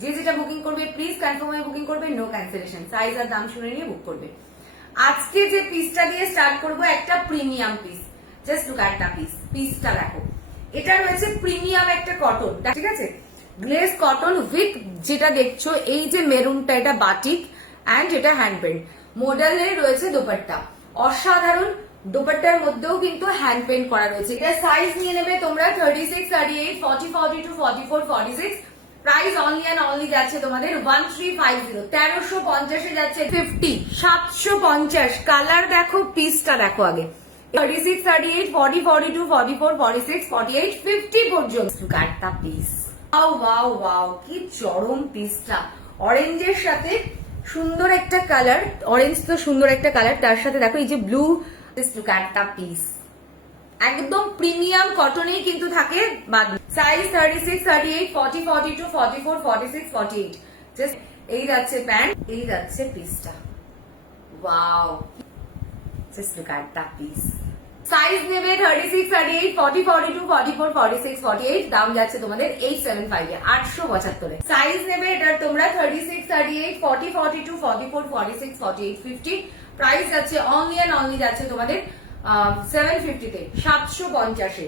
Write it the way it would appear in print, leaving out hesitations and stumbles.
যে যেটা বুকিং করবে প্লিজ কনফার্ম হয়ে বুকিং করবে, নো ক্যান্সেলেশন। সাইজ আর দাম শুনে নিয়ে বুক করবে। আজকে যে পিসটা দিয়ে স্টার্ট করব একটা premium piece, just look at the পিসটা দেখো। এটা রয়েছে প্রিমিয়াম একটা কটন, ঠিক আছে, গ্লেজ কটন উইথ যেটা দেখছো এই যে মেরুনটা, এটা বাটিক অ্যান্ড এটা হ্যান্ড পেন্ট মডেলে রয়েছে দোপাট্টা, অসাধারণ। দোপাট্টার মধ্যেও কিন্তু হ্যান্ড পেন্ট করা রয়েছে। এটা সাইজ নিয়ে নেবে তোমরা 36, 38, 40, 42, 44, 46। প্রাইস অনলি অ্যান্ড অনলি যাচ্ছে তোমাদের 1350, 1350 যাচ্ছে 50, 750। কালার দেখো, পিসটা দেখো আগে। 36, 38, 40, 42, 44, 46, 48, 50 পর্যন্ত। কাটটা পিস, ওয়াও ওয়াও ওয়াও, কি চরম পিসটা। অরেঞ্জের সাথে সুন্দর একটা কালার, অরেঞ্জ তো সুন্দর একটা কালার, তার সাথে দেখো এই যে ব্লু, কাটটা পিস একদম প্রিমিয়াম কটনেই কিন্তু থাকে। সাইজ 36, 38, 40, 42, 44, 46, 48। জাস্ট এই যাচ্ছে প্যান্ট, এই যাচ্ছে পিসটা। Wow, just look at the piece. Size নেবে 36, 38, 40, 42, 44, 46, 48। দাম যাচ্ছে তোমাদের 875 এ, 875 এ। সাইজ নেবে এটা তোমরা 36, 38, 40, 42, 44, 46, 48, 50। প্রাইস যাচ্ছে অনলি অ্যান্ড অনলি যাচ্ছে তোমাদের 750 তে, 750 এ।